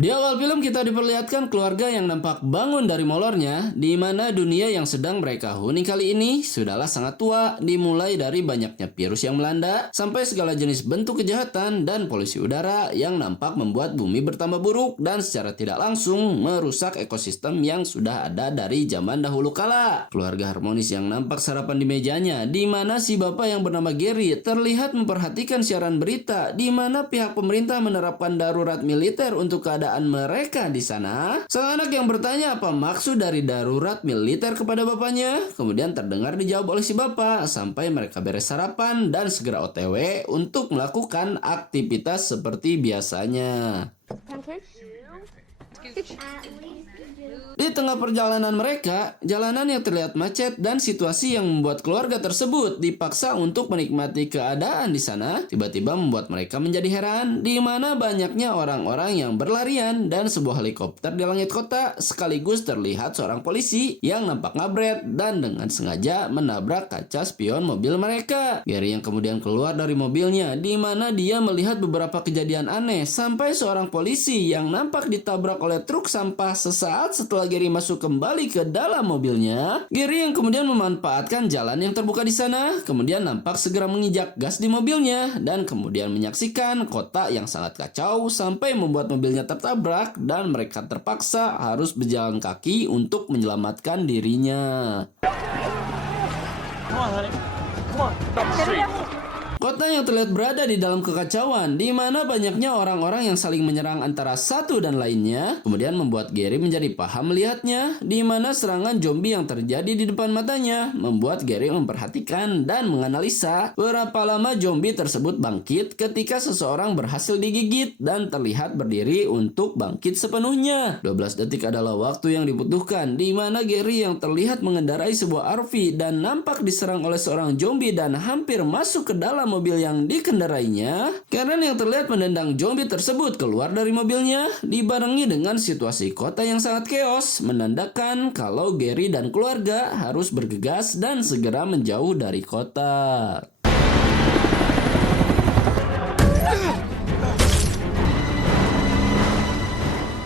Di awal film kita diperlihatkan keluarga yang nampak bangun dari molornya, di mana dunia yang sedang mereka huni kali ini sudahlah sangat tua, dimulai dari banyaknya virus yang melanda, sampai segala jenis bentuk kejahatan dan polusi udara yang nampak membuat bumi bertambah buruk dan secara tidak langsung merusak ekosistem yang sudah ada dari zaman dahulu kala. Keluarga harmonis yang nampak sarapan di mejanya, di mana si bapak yang bernama Gary terlihat memperhatikan siaran berita, di mana pihak pemerintah menerapkan darurat militer untuk keadaan mereka di sana. Sang anak yang bertanya apa maksud dari darurat militer kepada bapaknya, kemudian terdengar dijawab oleh si bapak sampai mereka beres sarapan dan segera OTW untuk melakukan aktivitas seperti biasanya. Di tengah perjalanan mereka, jalanan yang terlihat macet dan situasi yang membuat keluarga tersebut dipaksa untuk menikmati keadaan di sana, tiba-tiba membuat mereka menjadi heran di mana banyaknya orang-orang yang berlarian dan sebuah helikopter di langit kota, sekaligus terlihat seorang polisi yang nampak ngabret dan dengan sengaja menabrak kaca spion mobil mereka. Gary yang kemudian keluar dari mobilnya, di mana dia melihat beberapa kejadian aneh sampai seorang polisi yang nampak ditabrak oleh truk sampah sesaat setelah Gary masuk kembali ke dalam mobilnya. Gary yang kemudian memanfaatkan jalan yang terbuka di sana, kemudian nampak segera menginjak gas di mobilnya dan kemudian menyaksikan kota yang sangat kacau sampai membuat mobilnya tertabrak dan mereka terpaksa harus berjalan kaki untuk menyelamatkan dirinya. Kota yang terlihat berada di dalam kekacauan, di mana banyaknya orang-orang yang saling menyerang antara satu dan lainnya, kemudian membuat Gary menjadi paham melihatnya, di mana serangan zombie yang terjadi di depan matanya, membuat Gary memperhatikan dan menganalisa berapa lama zombie tersebut bangkit ketika seseorang berhasil digigit dan terlihat berdiri untuk bangkit sepenuhnya. 12 detik adalah waktu yang dibutuhkan, di mana Gary yang terlihat mengendarai sebuah RV dan nampak diserang oleh seorang zombie dan hampir masuk ke dalam mobil yang dikendarainya. Karen yang terlihat menendang zombie tersebut keluar dari mobilnya, dibarengi dengan situasi kota yang sangat keos, menandakan kalau Gary dan keluarga harus bergegas dan segera menjauh dari kota.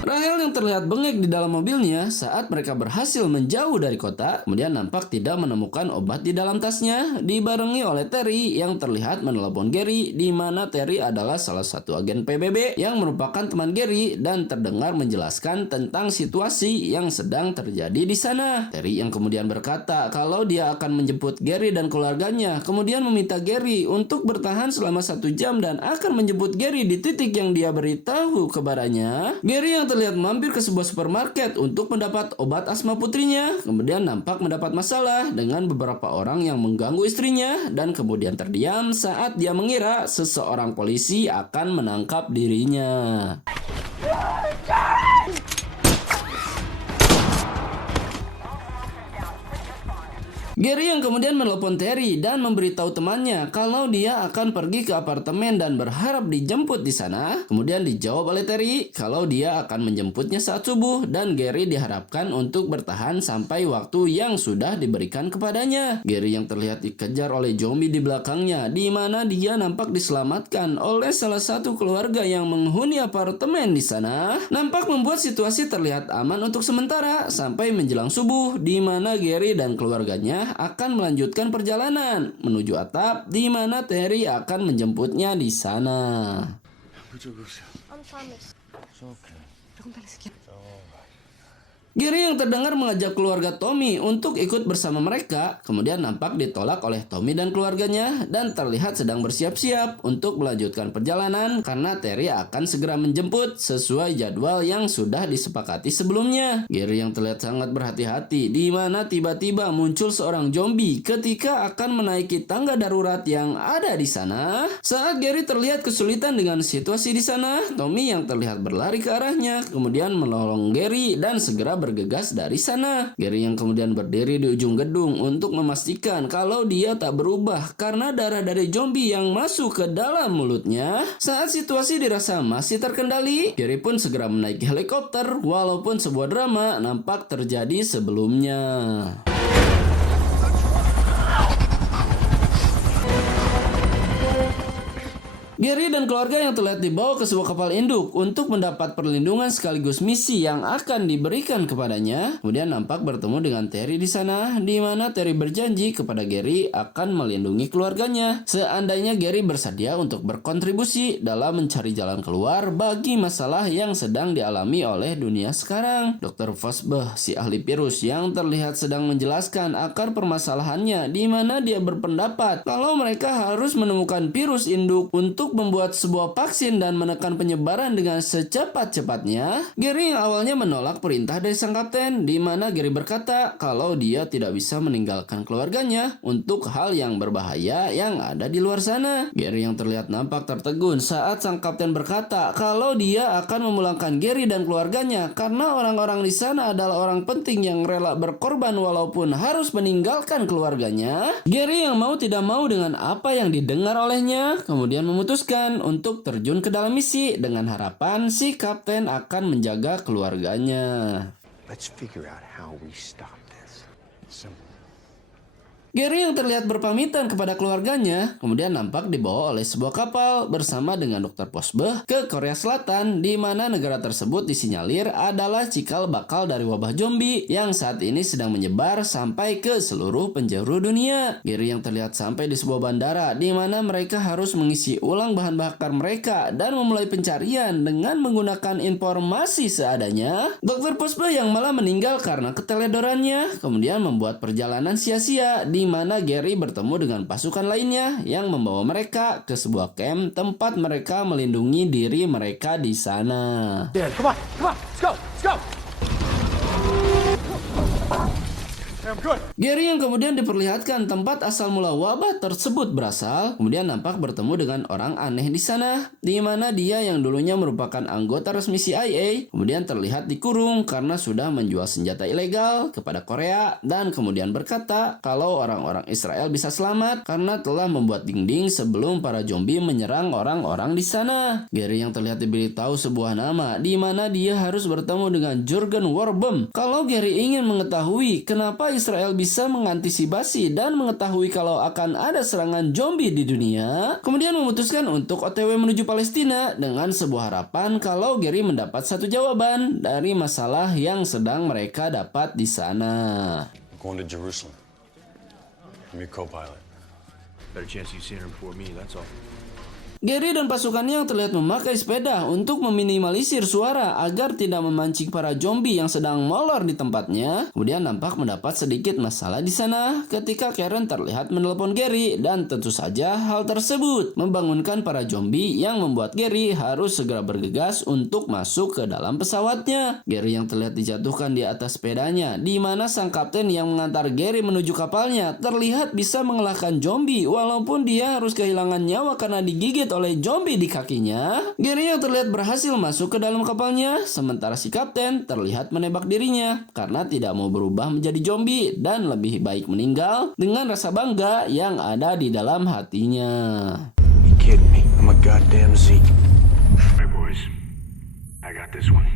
Rahel yang terlihat bengek di dalam mobilnya saat mereka berhasil menjauh dari kota, kemudian nampak tidak menemukan obat di dalam tasnya, dibarengi oleh Terry yang terlihat menelepon Gary, di mana Terry adalah salah satu agen PBB yang merupakan teman Gary dan terdengar menjelaskan tentang situasi yang sedang terjadi di sana. Terry yang kemudian berkata kalau dia akan menjemput Gary dan keluarganya, kemudian meminta Gary untuk bertahan selama 1 jam dan akan menjemput Gary di titik yang dia beritahu kepadanya. Gary yang terlihat mampir ke sebuah supermarket untuk mendapat obat asma putrinya, kemudian nampak mendapat masalah dengan beberapa orang yang mengganggu istrinya dan kemudian terdiam saat dia mengira seseorang polisi akan menangkap dirinya. Gary yang kemudian menelpon Terry dan memberitahu temannya kalau dia akan pergi ke apartemen dan berharap dijemput di sana. Kemudian dijawab oleh Terry kalau dia akan menjemputnya saat subuh dan Gary diharapkan untuk bertahan sampai waktu yang sudah diberikan kepadanya. Gary yang terlihat dikejar oleh zombie di belakangnya, di mana dia nampak diselamatkan oleh salah satu keluarga yang menghuni apartemen di sana, nampak membuat situasi terlihat aman untuk sementara sampai menjelang subuh, di mana Gary dan keluarganya akan melanjutkan perjalanan menuju atap, di mana Terry akan menjemputnya di sana. Gary yang terdengar mengajak keluarga Tommy untuk ikut bersama mereka, kemudian nampak ditolak oleh Tommy dan keluarganya dan terlihat sedang bersiap-siap untuk melanjutkan perjalanan karena Terry akan segera menjemput sesuai jadwal yang sudah disepakati sebelumnya. Gary yang terlihat sangat berhati-hati, di mana tiba-tiba muncul seorang zombie ketika akan menaiki tangga darurat yang ada di sana. Saat Gary terlihat kesulitan dengan situasi di sana, Tommy yang terlihat berlari ke arahnya, kemudian menolong Gary dan segera bergegas dari sana. Gary yang kemudian berdiri di ujung gedung untuk memastikan kalau dia tak berubah karena darah dari zombie yang masuk ke dalam mulutnya. Saat situasi dirasa masih terkendali, Gary pun segera menaiki helikopter walaupun sebuah drama nampak terjadi sebelumnya. Gary dan keluarga yang terlihat dibawa ke sebuah kapal induk untuk mendapat perlindungan sekaligus misi yang akan diberikan kepadanya. Kemudian nampak bertemu dengan Terry di sana, di mana Terry berjanji kepada Gary akan melindungi keluarganya seandainya Gary bersedia untuk berkontribusi dalam mencari jalan keluar bagi masalah yang sedang dialami oleh dunia sekarang. Dr. Vosbach, si ahli virus yang terlihat sedang menjelaskan akar permasalahannya, di mana dia berpendapat kalau mereka harus menemukan virus induk untuk membuat sebuah vaksin dan menekan penyebaran dengan secepat-cepatnya. Gary yang awalnya menolak perintah dari sang kapten, di mana Gary berkata kalau dia tidak bisa meninggalkan keluarganya untuk hal yang berbahaya yang ada di luar sana. Gary yang terlihat nampak tertegun saat sang kapten berkata kalau dia akan memulangkan Gary dan keluarganya karena orang-orang di sana adalah orang penting yang rela berkorban walaupun harus meninggalkan keluarganya. Gary yang mau tidak mau dengan apa yang didengar olehnya, kemudian memutuskan untuk terjun ke dalam misi dengan harapan si kapten akan menjaga keluarganya. Let's figure out how we stop this. Simple. Gary yang terlihat berpamitan kepada keluarganya, kemudian nampak dibawa oleh sebuah kapal bersama dengan Dr. Vosbach ke Korea Selatan, di mana negara tersebut disinyalir adalah cikal bakal dari wabah zombie yang saat ini sedang menyebar sampai ke seluruh penjuru dunia. Gary yang terlihat sampai di sebuah bandara, di mana mereka harus mengisi ulang bahan bakar mereka dan memulai pencarian dengan menggunakan informasi seadanya. Dr. Vosbach yang malah meninggal karena keteledorannya, kemudian membuat perjalanan sia-sia, di mana Gary bertemu dengan pasukan lainnya yang membawa mereka ke sebuah camp tempat mereka melindungi diri mereka di sana. Dan, come on, let's go, let's go. I'm good. Gary yang kemudian diperlihatkan tempat asal mula wabah tersebut berasal, kemudian nampak bertemu dengan orang aneh di sana, di mana dia yang dulunya merupakan anggota resmi CIA, kemudian terlihat dikurung karena sudah menjual senjata ilegal kepada Korea dan kemudian berkata kalau orang-orang Israel bisa selamat karena telah membuat dinding sebelum para zombie menyerang orang-orang di sana. Gary yang terlihat diberitahu sebuah nama, di mana dia harus bertemu dengan Jurgen Warbaum. Kalau Gary ingin mengetahui kenapa Israel bisa mengantisipasi dan mengetahui kalau akan ada serangan zombie di dunia, kemudian memutuskan untuk OTW menuju Palestina dengan sebuah harapan kalau Gary mendapat satu jawaban dari masalah yang sedang mereka dapat di sana. I'm going to Jerusalem. I'm your co-pilot. Better chance you seen her before me, that's all. Gary dan pasukannya yang terlihat memakai sepeda untuk meminimalisir suara agar tidak memancing para zombie yang sedang molor di tempatnya. Kemudian nampak mendapat sedikit masalah di sana ketika Karen terlihat menelepon Gary, dan tentu saja hal tersebut membangunkan para zombie yang membuat Gary harus segera bergegas untuk masuk ke dalam pesawatnya. Gary yang terlihat dijatuhkan di atas sepedanya, di mana sang kapten yang mengantar Gary menuju kapalnya terlihat bisa mengalahkan zombie walaupun dia harus kehilangan nyawa karena digigit oleh zombie di kakinya. Gary yang terlihat berhasil masuk ke dalam kapalnya, sementara si kapten terlihat menembak dirinya karena tidak mau berubah menjadi zombie dan lebih baik meninggal dengan rasa bangga yang ada di dalam hatinya. You kidding me? I'm a goddamn Zeke. Hey boys, I got this one.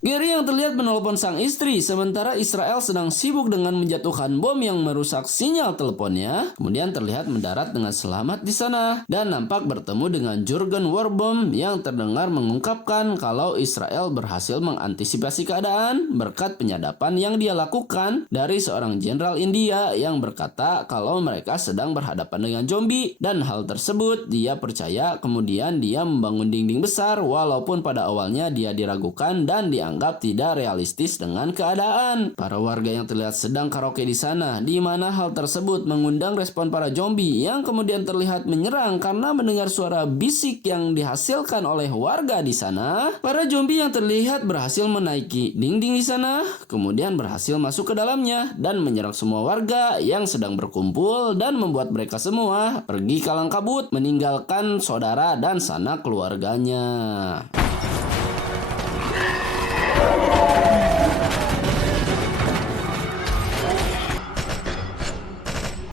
Gary yang terlihat menelpon sang istri sementara Israel sedang sibuk dengan menjatuhkan bom yang merusak sinyal teleponnya, kemudian terlihat mendarat dengan selamat di sana dan nampak bertemu dengan Jurgen Warbaum yang terdengar mengungkapkan kalau Israel berhasil mengantisipasi keadaan berkat penyadapan yang dia lakukan dari seorang jenderal India yang berkata kalau mereka sedang berhadapan dengan zombie, dan hal tersebut dia percaya. Kemudian dia membangun dinding besar walaupun pada awalnya dia diragukan dan dianggap tidak realistis dengan keadaan. Para warga yang terlihat sedang karaoke di sana, di mana hal tersebut mengundang respon para zombie yang kemudian terlihat menyerang karena mendengar suara bisik yang dihasilkan oleh warga di sana. Para zombie yang terlihat berhasil menaiki dinding di sana, kemudian berhasil masuk ke dalamnya dan menyerang semua warga yang sedang berkumpul dan membuat mereka semua pergi kalang kabut meninggalkan saudara dan sanak keluarganya.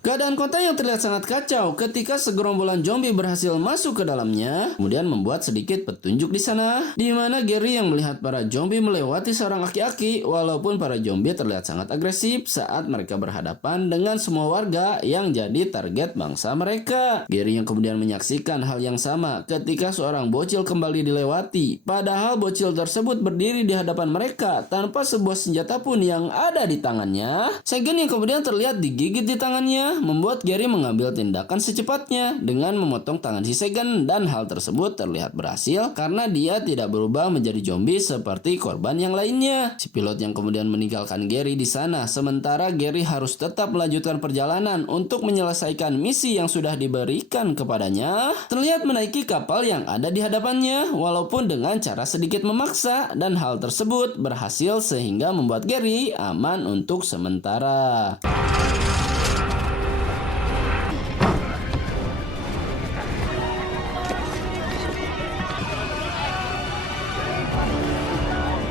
Keadaan Keadaan kota yang terlihat sangat kacau ketika segerombolan zombie berhasil masuk ke dalamnya, kemudian membuat sedikit petunjuk di sana, di mana Gary yang melihat para zombie melewati seorang aki-aki, walaupun para zombie terlihat sangat agresif saat mereka berhadapan dengan semua warga yang jadi target bangsa mereka. Gary yang kemudian menyaksikan hal yang sama ketika seorang bocil kembali dilewati, padahal bocil tersebut berdiri di hadapan mereka tanpa sebuah senjata pun yang ada di tangannya. Segen yang kemudian terlihat digigit di tangannya membuat Gary mengambil tindakan secepatnya dengan memotong tangan si Segen, dan hal tersebut terlihat berhasil karena dia tidak berubah menjadi zombie seperti korban yang lainnya. Si pilot yang kemudian meninggalkan Gary di sana, sementara Gary harus tetap melanjutkan perjalanan untuk menyelesaikan misi yang sudah diberikan kepadanya, terlihat menaiki kapal yang ada di hadapannya walaupun dengan cara sedikit memaksa, dan hal tersebut berhasil sehingga membuat Gary aman untuk sementara.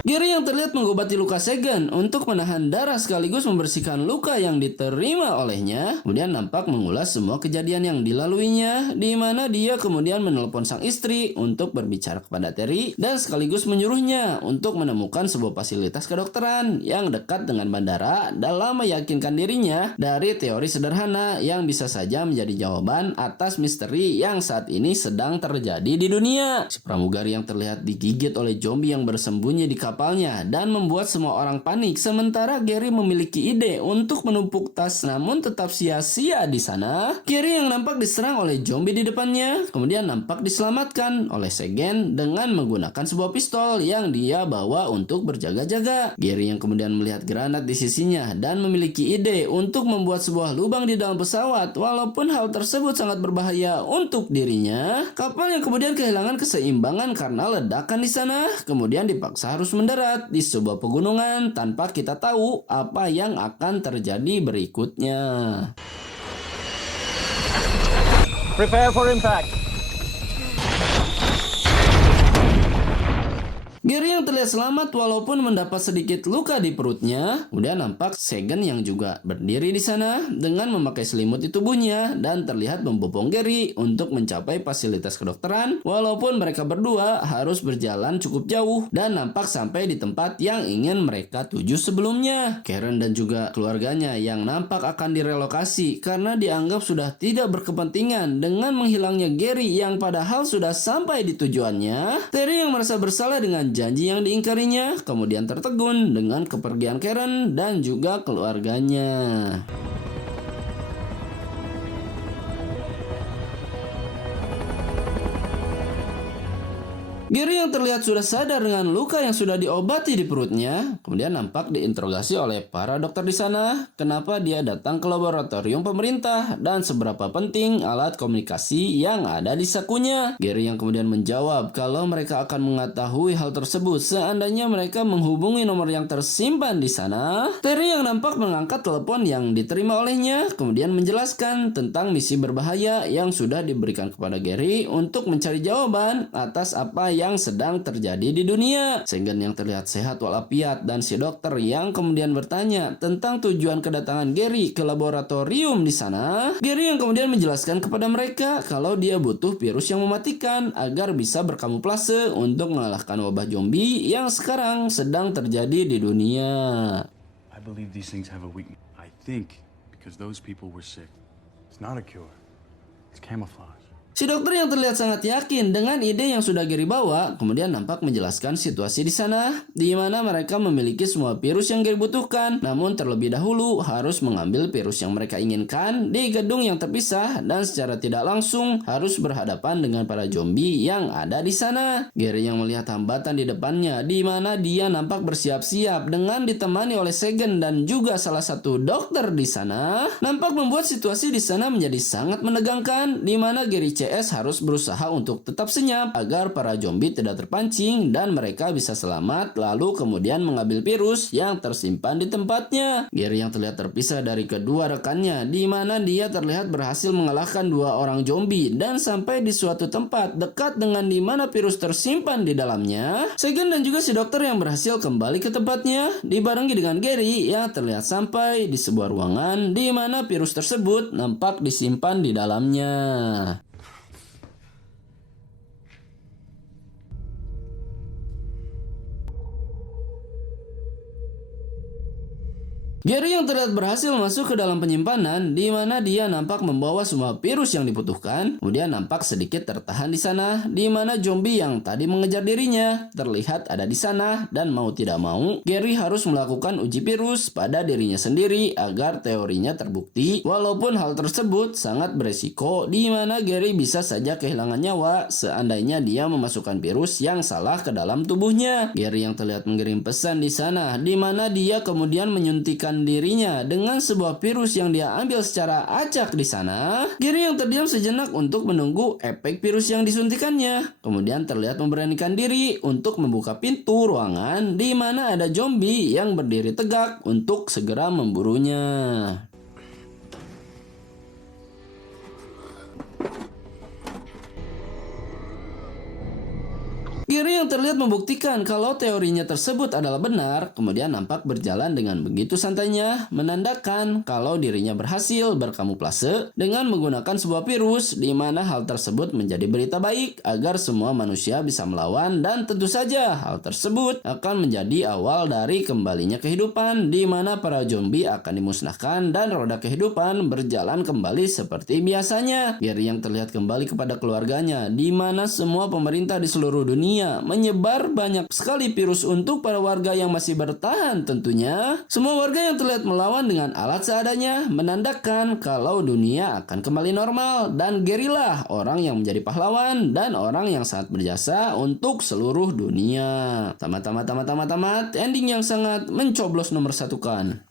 Gary yang terlihat mengobati luka Segen untuk menahan darah sekaligus membersihkan luka yang diterima olehnya, kemudian nampak mengulas semua kejadian yang dilaluinya, di mana dia kemudian menelpon sang istri untuk berbicara kepada Terry dan sekaligus menyuruhnya untuk menemukan sebuah fasilitas kedokteran yang dekat dengan bandara dalam meyakinkan dirinya dari teori sederhana yang bisa saja menjadi jawaban atas misteri yang saat ini sedang terjadi di dunia. Si pramugari yang terlihat digigit oleh zombie yang bersembunyi di kapalnya dan membuat semua orang panik, sementara Gary memiliki ide untuk menumpuk tas namun tetap sia-sia di sana. Gary yang nampak diserang oleh zombie di depannya kemudian nampak diselamatkan oleh Segen dengan menggunakan sebuah pistol yang dia bawa untuk berjaga-jaga. Gary yang kemudian melihat granat di sisinya dan memiliki ide untuk membuat sebuah lubang di dalam pesawat, walaupun hal tersebut sangat berbahaya untuk dirinya. Kapal yang kemudian kehilangan keseimbangan karena ledakan di sana kemudian dipaksa harus mendarat di sebuah pegunungan tanpa kita tahu apa yang akan terjadi berikutnya. Prepare for impact. Gary yang terlihat selamat walaupun mendapat sedikit luka di perutnya. Kemudian nampak Segen yang juga berdiri di sana dengan memakai selimut di tubuhnya dan terlihat membopong Gary untuk mencapai fasilitas kedokteran, walaupun mereka berdua harus berjalan cukup jauh dan nampak sampai di tempat yang ingin mereka tuju sebelumnya. Karen dan juga keluarganya yang nampak akan direlokasi karena dianggap sudah tidak berkepentingan dengan menghilangnya Gary yang padahal sudah sampai di tujuannya. Terry yang merasa bersalah dengan janji yang diingkarinya kemudian tertegun dengan kepergian Karen dan juga keluarganya. Gary yang terlihat sudah sadar dengan luka yang sudah diobati di perutnya, kemudian nampak diinterogasi oleh para dokter di sana, kenapa dia datang ke laboratorium pemerintah dan seberapa penting alat komunikasi yang ada di sakunya. Gary yang kemudian menjawab kalau mereka akan mengetahui hal tersebut seandainya mereka menghubungi nomor yang tersimpan di sana. Terry yang nampak mengangkat telepon yang diterima olehnya, kemudian menjelaskan tentang misi berbahaya yang sudah diberikan kepada Gary untuk mencari jawaban atas apa yang sedang terjadi di dunia. Segen yang terlihat sehat walafiat dan si dokter yang kemudian bertanya tentang tujuan kedatangan Gary ke laboratorium di sana. Gary yang kemudian menjelaskan kepada mereka kalau dia butuh virus yang mematikan agar bisa berkamuflase untuk mengalahkan wabah zombie yang sekarang sedang terjadi di dunia. I believe these things have a weakness. I think because those people were sick. It's not a cure. It's camouflage. Si dokter yang terlihat sangat yakin dengan ide yang sudah Gary bawa, kemudian nampak menjelaskan situasi di sana, di mana mereka memiliki semua virus yang Gary butuhkan, namun terlebih dahulu harus mengambil virus yang mereka inginkan di gedung yang terpisah dan secara tidak langsung harus berhadapan dengan para zombie yang ada di sana. Gary yang melihat hambatan di depannya, di mana dia nampak bersiap-siap dengan ditemani oleh Segen dan juga salah satu dokter di sana, nampak membuat situasi di sana menjadi sangat menegangkan, di mana Gary CS harus berusaha untuk tetap senyap agar para zombie tidak terpancing dan mereka bisa selamat, lalu kemudian mengambil virus yang tersimpan di tempatnya. Gary yang terlihat terpisah dari kedua rekannya, di mana dia terlihat berhasil mengalahkan 2 orang zombie dan sampai di suatu tempat dekat dengan di mana virus tersimpan di dalamnya. Segan dan juga si dokter yang berhasil kembali ke tempatnya, dibarengi dengan Gary yang terlihat sampai di sebuah ruangan di mana virus tersebut nampak disimpan di dalamnya. Gary yang terlihat berhasil masuk ke dalam penyimpanan di mana dia nampak membawa semua virus yang dibutuhkan. Kemudian nampak sedikit tertahan di sana di mana zombie yang tadi mengejar dirinya terlihat ada di sana dan mau tidak mau Gary harus melakukan uji virus pada dirinya sendiri agar teorinya terbukti. Walaupun hal tersebut sangat beresiko di mana Gary bisa saja kehilangan nyawa seandainya dia memasukkan virus yang salah ke dalam tubuhnya. Gary yang terlihat mengirim pesan di sana di mana dia kemudian menyuntikkan dirinya dengan sebuah virus yang dia ambil secara acak di sana. Gary yang terdiam sejenak untuk menunggu efek virus yang disuntikannya. Kemudian terlihat memberanikan diri untuk membuka pintu ruangan di mana ada zombie yang berdiri tegak untuk segera memburunya. Gary yang terlihat membuktikan kalau teorinya tersebut adalah benar, kemudian nampak berjalan dengan begitu santainya, menandakan kalau dirinya berhasil berkamuflase dengan menggunakan sebuah virus, di mana hal tersebut menjadi berita baik agar semua manusia bisa melawan, dan tentu saja hal tersebut akan menjadi awal dari kembalinya kehidupan, di mana para zombie akan dimusnahkan dan roda kehidupan berjalan kembali seperti biasanya. Gary yang terlihat kembali kepada keluarganya, di mana semua pemerintah di seluruh dunia menyebar banyak sekali virus untuk para warga yang masih bertahan tentunya. Semua warga yang terlihat melawan dengan alat seadanya menandakan kalau dunia akan kembali normal dan Gary lah orang yang menjadi pahlawan dan orang yang sangat berjasa untuk seluruh dunia. Tamat, ending yang sangat mencoblos nomor 1 kan.